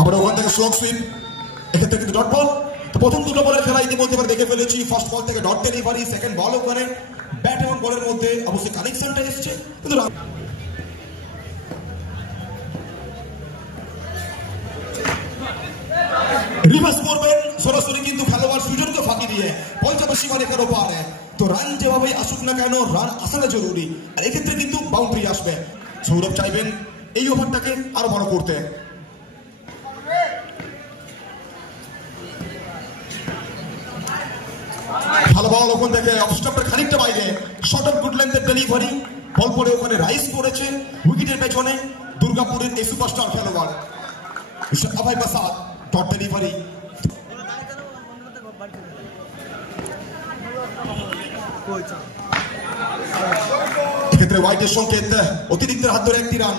আমরা ওখান থেকে স্লগ সুইপ, এক্ষেত্রে কিন্তু ডট বল। তো প্রথম দুটো বলের খেলা ইতিমধ্যে আমরা দেখে ফেলেছি। ফার্স্ট বল থেকে ডট ডেলিভারি, সেকেন্ড বল ওখানে ব্যাট এবং বলের মধ্যে অবশ্যই কানেকশনটা এসছে, কিন্তু রিভার্স করবেন সরাসরি কিন্তু খেলোয়াড় সুজনকে ফাঁকি দিয়ে পঞ্চাশ সীমারেখার ওপারে। তো রান যেভাবে আসুক না কেন, রান আসাটা জরুরি, আর এক্ষেত্রে কিন্তু বাউন্ডারি আসবে। সৌরভ চাইবেন এই ওভারটাকে আরো বড় করতে। ভালো বল ওখান থেকে অফ স্টাম্পের খানিকটা বাইরে, শর্ট অফ গুড লেন্থের ডেলিভারি, বল পরে ওখানে রাইস করেছে উইকেটের পেছনে দুর্গাপুরের এই সুপারস্টার খেলোয়াড় অভয় প্রসাদ। ডট ডেলিভারি, এক্ষেত্রে হোয়াইটের সংকেত, অতিরিক্তের হাত ধরে একটি রান।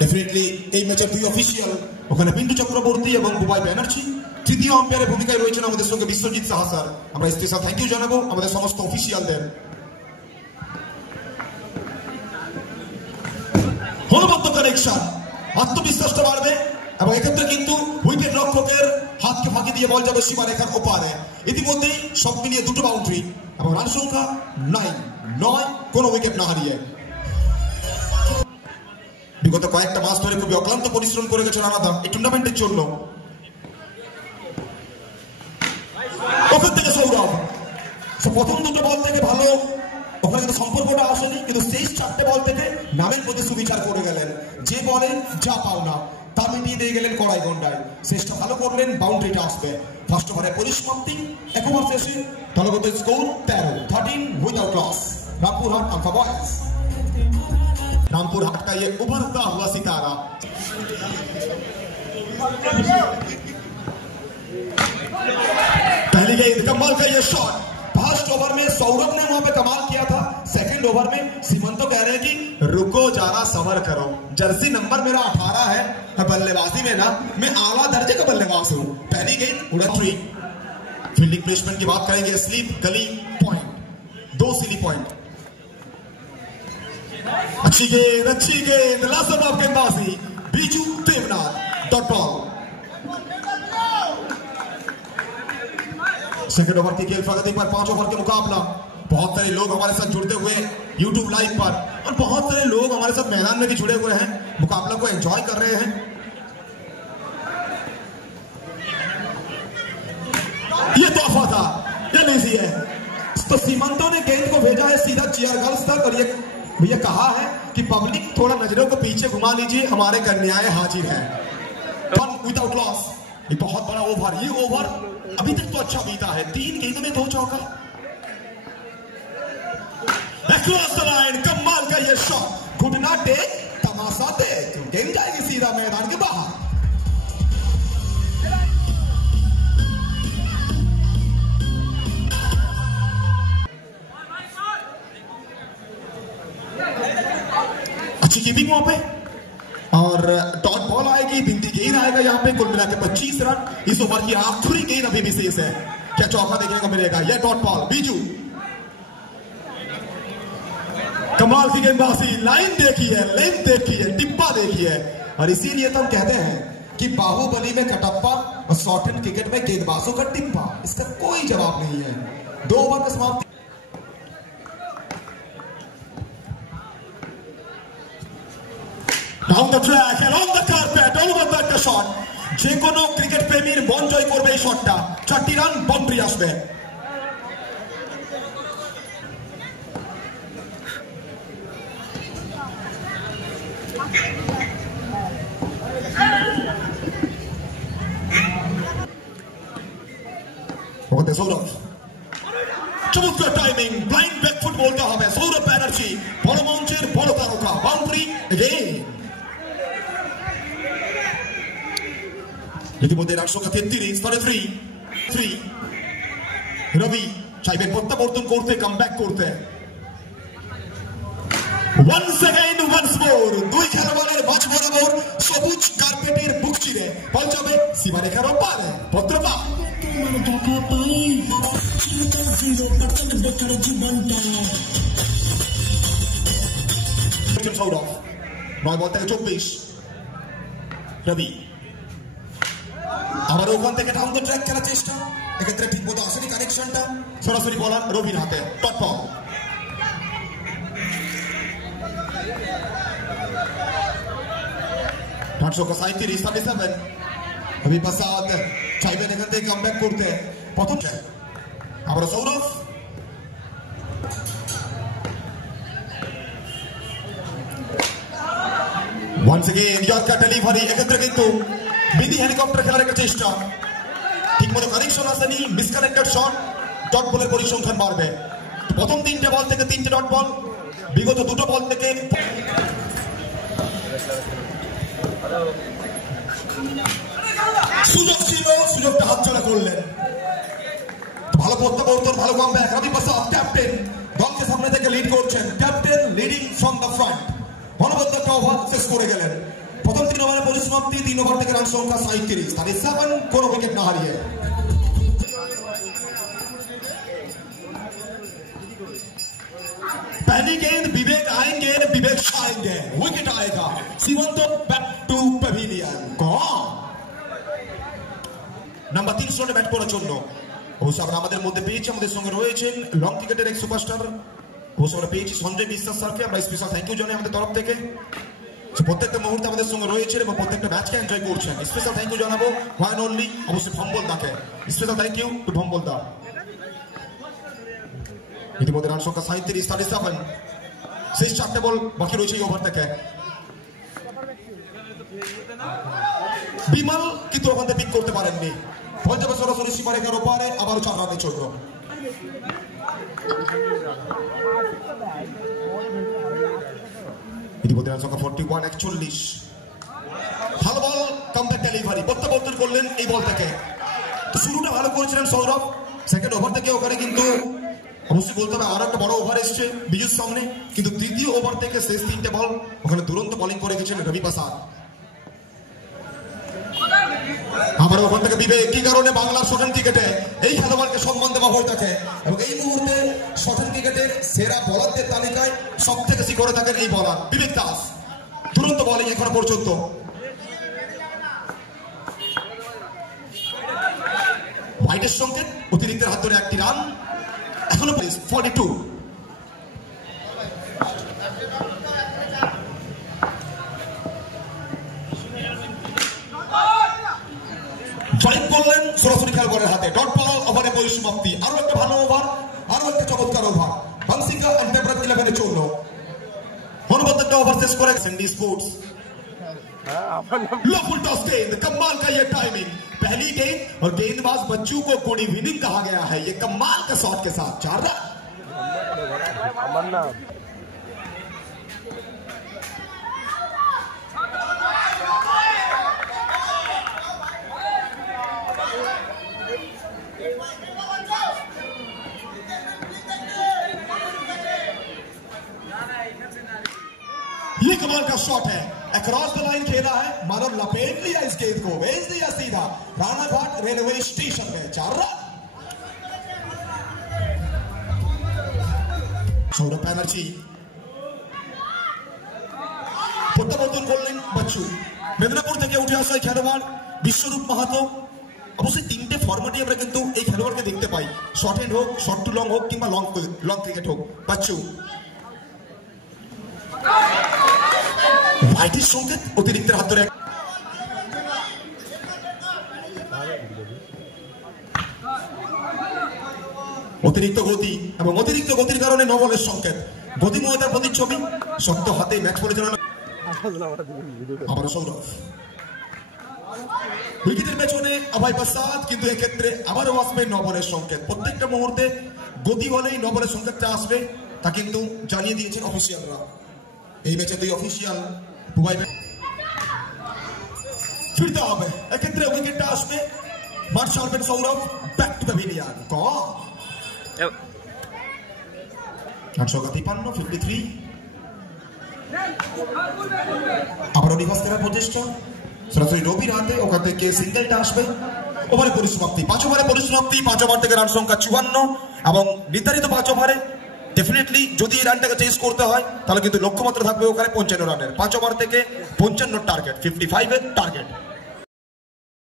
ডেফিনেটলি এই ম্যাচের দুই অফিসিয়াল ওখানে বিন্দু চক্রবর্তী এবং বুবাই ব্যানার্জি। তৃতীয় আম্পায়ারের ভূমিকায় রয়েছেন আমাদের সঙ্গে বিশ্বজিৎ সাহা স্যার। আমরা স্পেশাল থ্যাংক ইউ জানাবো আমাদের সমস্ত অফিসিয়ালদের। হলবদ্ধ কানেকশন, আত্মবিশ্বাসটা বাড়বে এবং এক্ষেত্রে কিন্তু উইকেট রক্ষকের হাতকে ফাঁকি দিয়ে বল যাবে সীমারেখার ওপারে। ইতিমধ্যেই সব মিলিয়ে দুটো বাউন্ডারি এবং রান সংখ্যা 9, কোনো উইকেট না হারিয়ে। বিগত কয়েকটা মাস ধরে খুবই অক্লান্ত পরিশ্রম করে গেছে রানাদা এই টুর্নামেন্টের জন্য। ওখান থেকে সৌরভ প্রথম দুটো বল থেকে ভালো, ওখানে কিন্তু সম্পর্কটা আসেনি, কিন্তু শেষ 4টে বল থেকে নামের প্রতি সুবিচার করে গেলেন। যে বলে যা পাওনা তা মিটিয়ে দিয়ে গেলেন কড়াই গন্ডায়। শেষটা ভালো করলেন, বাউন্ডারিটা আসবে। ফার্স্ট ওভারে পরিসমাপ্তি, এক ওভার শেষে দলগত score 13 without loss. Rampurhat alpha boys, Rampurhat का ये उभरता हुआ सितारा। पहली गेंद कमाल का ये शॉट। फर्स्ट ओवर में सौरभ ने वहां पे कमाल किया था, सेकंड ओवर में सीमंतो कह रहे हैं कि रुको जरा सबर करो, जर्सी नंबर मेरा 18 है, बल्लेबाजी में ना मैं आला दर्जे का बल्लेबाज हूं। पहली गेंद उड़ा 3। फील्डिंग प्लेसमेंट की बात करेंगे, स्लीप, गली, पॉइंट, 2 सिली पॉइंट। अच्छी गेंद लाजवाब गेंदबाजी, Biju Debnath, dot ball. Second over की खेल प्रगति पर 5 ओवर के मुकाबला। बहुत सारे लोग हमारे साथ जुड़ते हुए YouTube लाइव पर, और बहुत सारे लोग हमारे साथ मैदान में भी जुड़े हुए हैं, मुकाबला को एंजॉय कर रहे हैं। ये तोहफा था, ये लेजी है। तो सीमंतो ने गेंद को भेजा है सीधा चेयर गर्ल्स तक, और ये कहा है कि पब्लिक थोड़ा नजरों को पीछे घुमा लीजिए, हमारे कन्याएं हाजिर हैं। वन विदाउट लॉस, ये बहुत बड़ा ओवर। ये ओवर अभी तक तो अच्छा बीता है, 3 गेंदों में 2 चौका। अक्रॉस द लाइन, कमाल का ये शॉट, घुटना टेक, तमाशा देख, गेंद जाएगी सीधा मैदान के बाहर। अच्छी कीपिंग वहां पे, और डॉट बॉल आएगी, बिंदी गेंद आएगा यहाँ पे। कुल मिला के 25 रन। इस ओवर की आखिरी गेंद अभी भी शेष है, क्या चौका देखने को मिलेगा? यह डॉट बॉल, बीजू कमाल की गेंदबाजी, लाइन देखी है, लेंथ देखी है, टिप्पा देखी है, और इसीलिए तो हम कहते हैं कि बाहुबली में कटप्पा और शॉर्ट एंड क्रिकेट में गेंदबाजों का टिप्पा, इसका कोई जवाब नहीं है। 2 ओवर में समाप्त। Down the track, along the carpet, over the shot. যে কোনো ক্রিকেট প্রেমীর মন জয় করবে এই শটটা। 4টি রান, বাউন্ডারি আসবে। ওখানে সৌরভ, চমৎকার টাইমিং, ব্লাইন্ড ব্যাকফুট বলতে হবে। সৌরভ ব্যানার্জি বড় মঞ্চের বড় তারকা, বাউন্ডারি এগেইন। ইতিমধ্যে রান সংখ্যা 33, রবি চাইবেন প্রত্যাবর্তন করতে, কামব্যাক করতে। ওয়ান্স অ্যাগেইন, ওয়ান্স মোর, 2 খেলোয়াড়ের মাঝ বরাবর সবুজ কার্পেটের বুক চিরে বল যাবে সীমারেখার ওপারে। ভদ্রপা সৌরভ, 9 বল থেকে 24। রবি আবার ওখান থেকে ডাউন দ্য ট্র্যাক খেলার চেষ্টা, এক্ষেত্রে ঠিক মতো আসেনি কানেকশনটা, সরাসরি বলার রবির হাতে ডট বল। ঢাটশোকা 37 রবি প্রসাদ চাইবেন এখান থেকে কামব্যাক করতে। প্রথম আবার Sourav, once again yorker delivery, এক্ষেত্রে কিন্তু মিনি হেলিকপ্টার খেলার একটা চেষ্টা, ঠিকমতো কানেকশন আসেনি, মিসকানেক্টেড শট, ডট বলের পরিসংখ্যান বাড়বে। প্রথম 3টে বল থেকে 3টে ডট বল, বিগত 2টো বল থেকে সুযোগ ছিল, সুযোগটা হাতছাড়া করলেন। ভালো প্রত্যাবর্তন, ভালো কামব্যাক, রবি প্রসাদ ক্যাপ্টেন দলকে সামনে থেকে লিড করছেন, captain leading from the front. অনবদ্য একটা ওভার শেষ করে গেলেন। প্রথম 3 ওভারে পরিসমাপ্তি, 3 ওভার থেকে রান সংখ্যা 37, কোনো উইকেট না হারিয়ে। पहली गेंद विवेक आएंगे, विवेक आएंगे, विकेट आएगा, सीमंत बैक टू पेविलियन। নাম্বার 3 স্লটে ব্যাট করার জন্য অবশ্য আমরা আমাদের মধ্যে পেয়েছি, আমাদের সঙ্গে রয়েছেন লং ক্রিকেটের এক সুপারস্টার, অবশ্য আমরা পেয়েছি সঞ্জয় বিশ্বাস স্যারকে, আমরা স্পেশাল থ্যাংক ইউ জানাই আমাদের তরফ থেকে। প্রত্যেকটা মুহূর্তে আমাদের সঙ্গে রয়েছেন এবং প্রত্যেকটা ম্যাচকে এনজয় করছেন। স্পেশাল থ্যাংক ইউ জানাবো ওয়ান অনলি অবশ্যই ভম্বল দাকে, special thank you to Bhombol da. ইতিমধ্যে রান সংখ্যা 37, শেষ 4টে বল বাকি রয়েছে এই ওভার থেকে। বিমল কিন্তু ওখান থেকে পিক করতে পারেননি, বল যাবে সরাসরি সীমারেখার ওপারে, আবারও 4 রানে চলল। ইতিমধ্যে রান সংখ্যা 41, ভালো বল, কামব্যাক ডেলিভারি, প্রত্যাবর্তন করলেন এই বল থেকে। শুরুটা ভালো করেছিলেন সৌরভ, সেকেন্ড ওভার থেকে ওখানে কিন্তু অবশ্যই বলতে হবে আরো একটা বড় ওভার এসছে বিজুর সামনে, কিন্তু তৃতীয় ওভার থেকে শেষ 3টে বল ওখানে দুরন্ত বোলিং করে গেছেন রবি প্রসাদ। আবার ওখান থেকে বিবেক, কি কারণে বাংলার শর্ট ক্রিকেটে এই খেলোয়াড়কে সম্মান দেওয়া হয়ে থাকে এবং এই মুহূর্তে শর্ট ক্রিকেটের সেরা বোলারদের তালিকায় সব থেকে শিখরে থাকেন এই বোলার বিবেক দাস। দুরন্ত বোলিং এখনো পর্যন্ত। হোয়াইটের সংকেত, অতিরিক্তের হাত ধরে 1টি রান, এখনো 42। জয়েন করলেন সরাসরি খেলোয়াড়ের হাতে, ডট বল, ওভারে পরিসমাপ্তি। আরো একটা ভালো ওভার, আরো একটা চমৎকার ওভার, হামসিকা এন্ড পেপার 11-এ চলল। অনবদ্য একটা ওভার শেষ করে সেন্ডি স্পোর্টস। लो फुल टॉस गेंद, कमाल का ये टाइमिंग, पहली गेंद और गेंदबाज बच्चू को गुड इवनिंग कहा गया है, ये कमाल का शॉट के साथ 4 रन। ये कमाल का शॉट है, अक्रॉस द लाइन खेला है, मानो लपेट लिया इस गेंद को, भेज दिया सीधा रानाघाट रेलवे स्टेशन में। 4 रन। সৌরভ ব্যানার্জি প্রত্যাবর্তন করলেন বাচ্চু। মেদিনীপুর থেকে উঠে আসা এই খেলোয়াড় বিশ্বরূপ মাহাতো। অবশ্যই 3টে ফরম্যাটে আমরা কিন্তু এই খেলোয়াড়কে দেখতে পাই, শর্ট হ্যান্ড হোক, শর্ট টু লং হোক কিংবা লং ক্রিকেট হোক। বাচ্চু হোয়াইটের সংকেত, অতিরিক্তের হাত ধরে অতিরিক্ত গতি এবং অতিরিক্ত গতির কারণে নো বলের সংকেত, গতিময়তার প্রতিচ্ছবি, শক্ত হাতে ম্যাচ পরিচালনা। আবারও সৌরভ উইকেটের পেছনে অভয় প্রসাদ, কিন্তু এক্ষেত্রে আবারও আসবে নো বলের সংকেত। প্রত্যেকটা মুহূর্তে গতি হলেই নো বলের সংকেতটা আসবে, তা কিন্তু জানিয়ে দিয়েছেন অফিসিয়ালরা। এই ম্যাচে 2 অফিসিয়াল ফিরতে হবে, এক্ষেত্রে উইকেটটা আসবে, মাঠ ছাড়বেন সৌরভ, ব্যাক টু পেভিলিয়ন। 53, আবারও রিভার্স করার প্রচেষ্টা, সরাসরি রবির হাতে, ওখান থেকে সিঙ্গেলটা আসবে। ওভারে পরিসমাপ্তি, 5 ওভারে পরিসমাপ্তি, 5 ওভার থেকে রান সংখ্যা 54 এবং নির্ধারিত 5 ওভারে ডেফিনেটলি যদি এই রানটাকে চেঞ্জ করতে হয় তাহলে কিন্তু লক্ষ্যমাত্রা থাকবে ওখানে 55 রানের। 5 ওভার থেকে 55 টার্গেট, 55 এর টার্গেট।